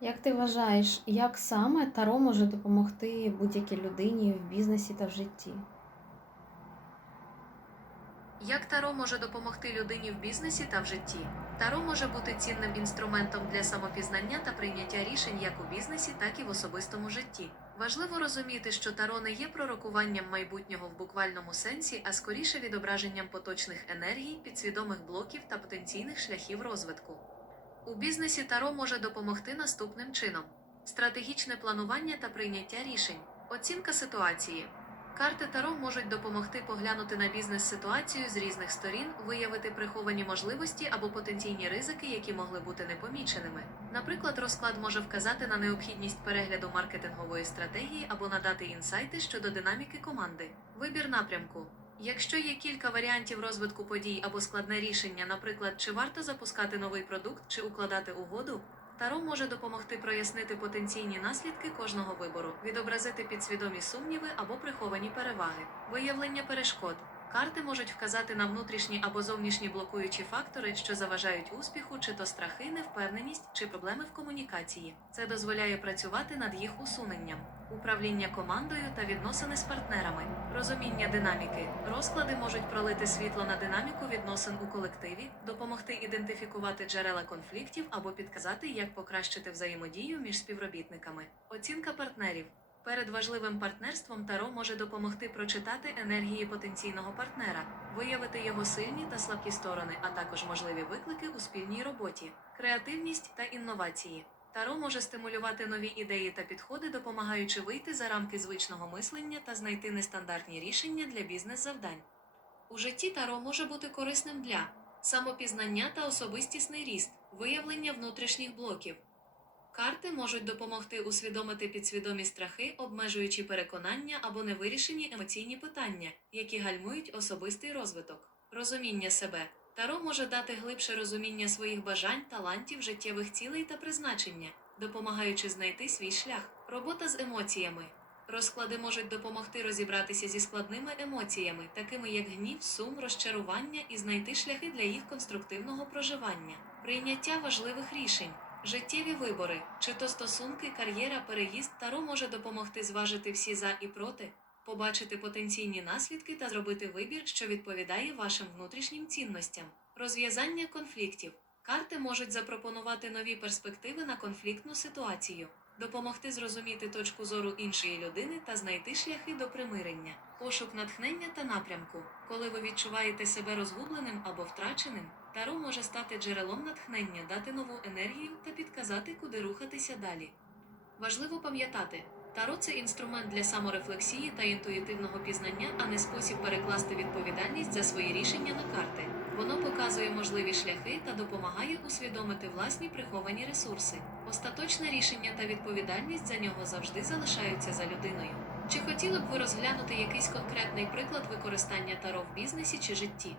Як ти вважаєш, як саме Таро може допомогти будь-якій людині в бізнесі та в житті? Як Таро може допомогти людині в бізнесі та в житті? Таро може бути цінним інструментом для самопізнання та прийняття рішень як у бізнесі, так і в особистому житті. Важливо розуміти, що Таро не є пророкуванням майбутнього в буквальному сенсі, а скоріше відображенням поточних енергій, підсвідомих блоків та потенційних шляхів розвитку. У бізнесі Таро може допомогти наступним чином: стратегічне планування та прийняття рішень, оцінка ситуації. Карти Таро можуть допомогти поглянути на бізнес-ситуацію з різних сторін, виявити приховані можливості або потенційні ризики, які могли бути непоміченими. Наприклад, розклад може вказати на необхідність перегляду маркетингової стратегії або надати інсайти щодо динаміки команди. Вибір напрямку. Якщо є кілька варіантів розвитку подій або складне рішення, наприклад, чи варто запускати новий продукт чи укладати угоду, Таро може допомогти прояснити потенційні наслідки кожного вибору, відобразити підсвідомі сумніви або приховані переваги, виявлення перешкод. Карти можуть вказати на внутрішні або зовнішні блокуючі фактори, що заважають успіху, чи то страхи, невпевненість, чи проблеми в комунікації. Це дозволяє працювати над їх усуненням, управління командою та відносини з партнерами, розуміння динаміки. Розклади можуть пролити світло на динаміку відносин у колективі, допомогти ідентифікувати джерела конфліктів або підказати, як покращити взаємодію між співробітниками. Оцінка партнерів. Перед важливим партнерством Таро може допомогти прочитати енергії потенційного партнера, виявити його сильні та слабкі сторони, а також можливі виклики у спільній роботі, креативність та інновації. Таро може стимулювати нові ідеї та підходи, допомагаючи вийти за рамки звичного мислення та знайти нестандартні рішення для бізнес-завдань. У житті Таро може бути корисним для самопізнання та особистісний ріст, виявлення внутрішніх блоків. Карти можуть допомогти усвідомити підсвідомі страхи, обмежуючи переконання або невирішені емоційні питання, які гальмують особистий розвиток, розуміння себе. Таро може дати глибше розуміння своїх бажань, талантів, життєвих цілей та призначення, допомагаючи знайти свій шлях, робота з емоціями. Розклади можуть допомогти розібратися зі складними емоціями, такими як гнів, сум, розчарування, і знайти шляхи для їх конструктивного проживання, прийняття важливих рішень. Життєві вибори, чи то стосунки, кар'єра, переїзд Таро може допомогти зважити всі за і проти, побачити потенційні наслідки та зробити вибір, що відповідає вашим внутрішнім цінностям. Розв'язання конфліктів. Карти можуть запропонувати нові перспективи на конфліктну ситуацію, допомогти зрозуміти точку зору іншої людини та знайти шляхи до примирення, пошук натхнення та напрямку. Коли ви відчуваєте себе розгубленим або втраченим, Таро може стати джерелом натхнення, дати нову енергію та підказати, куди рухатися далі. Важливо пам'ятати, Таро це інструмент для саморефлексії та інтуїтивного пізнання, а не спосіб перекласти відповідальність за свої рішення на карти. Воно показує можливі шляхи та допомагає усвідомити власні приховані ресурси. Остаточне рішення та відповідальність за нього завжди залишаються за людиною. Чи хотіли б ви розглянути якийсь конкретний приклад використання таро в бізнесі чи житті?